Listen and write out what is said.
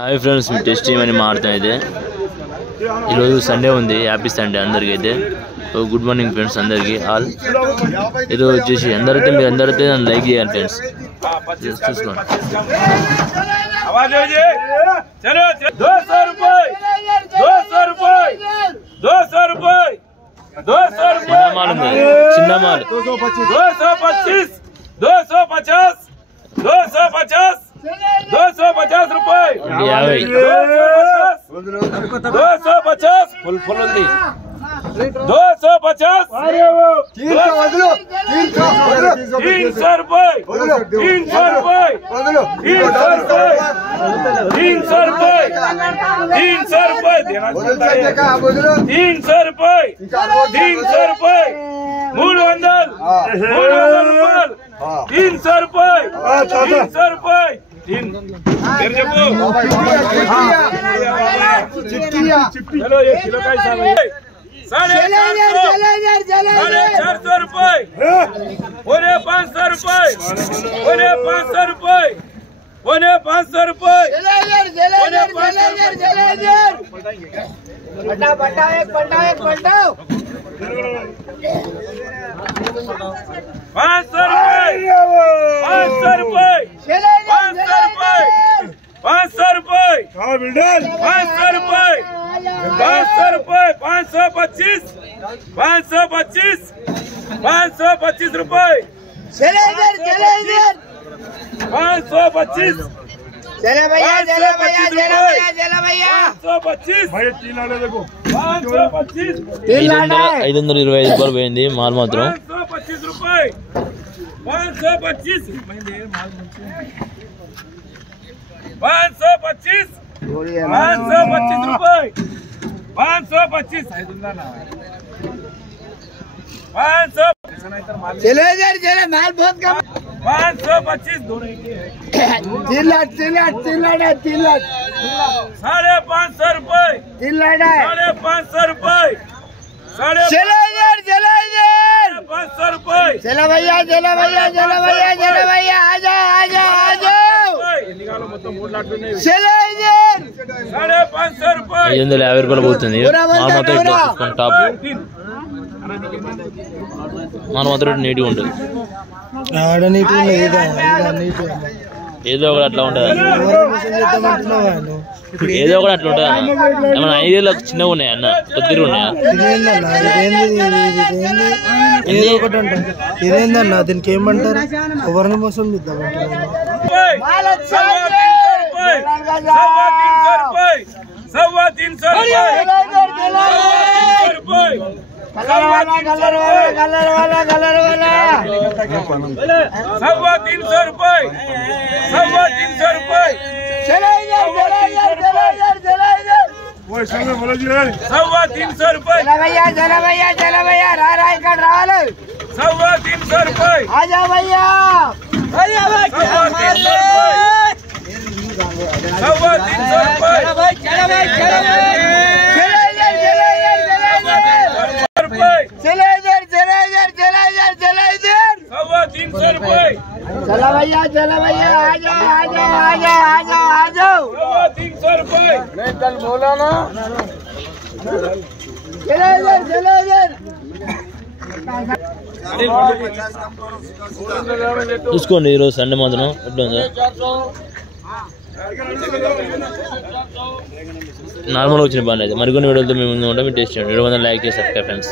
Hi friends, మీ test చేయమని మాట్లాడతాం. అయితే ఈరోజు సండే ఉంది, హ్యాపీ సండే అందరికీ. అయితే గుడ్ మార్నింగ్ ఫ్రెండ్స్ అందరికీ ఆల్. ఈరోజు వచ్చేసి అందరైతే మీరు అందరైతే నన్ను లైక్ చేయాలి ఫ్రెండ్స్, చూసుకోండి. చిన్నమాల్ ఉంది, చిన్నమాల్ 250 रुपये 250 फुल फुल 250 300 रुपये 300 रुपये 300 रुपये 300 रुपये 300 रुपये 300 रुपये 300 300 रुपये 300 रुपये चलो ये किलो का हिसाब है 450 रुपये 500 रुपये 500 रुपये 500 रुपये 500 रुपये 500 रुपये 525 525 रुपये 525 चले भैया 525 రూపాయలు పోయింది మాల్ మాత్రం. 525 रुपये 525 रुपये 525 चले चले माल बहुत कम 525 3 लाख 3.5 लाख 550 रुपये 3 लाख 550 रुपये 500 रुपये चला भैया आ जाओ चले 550 रुपये 550 రూపాయలు పోతుంది మాల్ మాత్రం. టాప్ మాల్ మాత్రం నీట్గా ఉంటుంది, ఏదో ఒకటి అట్లా ఉంటుంది, ఏదో ఒకటి అట్లా ఉంటుంది. ఏమన్నా 5 ఏళ్ళు చిన్నగా ఉన్నాయా అన్న, కొద్దిగా ఉన్నాయా? ఇదేందన్నా దీనికి ఏమంటారు? ఎవరిని మోసం చూద్దామంటారు? 350 रुपये चला भैया राय कर रावल 350 रुपये आ जाओ भैया 350 रुपये चला भैया आ जाओ 300 रुपये नहीं कल बोला ना चले చూసుకోండి. ఈరోజు సండే మాత్రం ఎట్లా ఉందో. నార్మల్గా వచ్చిన బాగా అయితే మరికొన్ని వీడియోలతో మేము ముందు ఉంటాం. మీరు టేస్ట్ చేయండి. 700 లైక్ చేసి సబ్స్క్రైబ్ ఫ్రెండ్స్.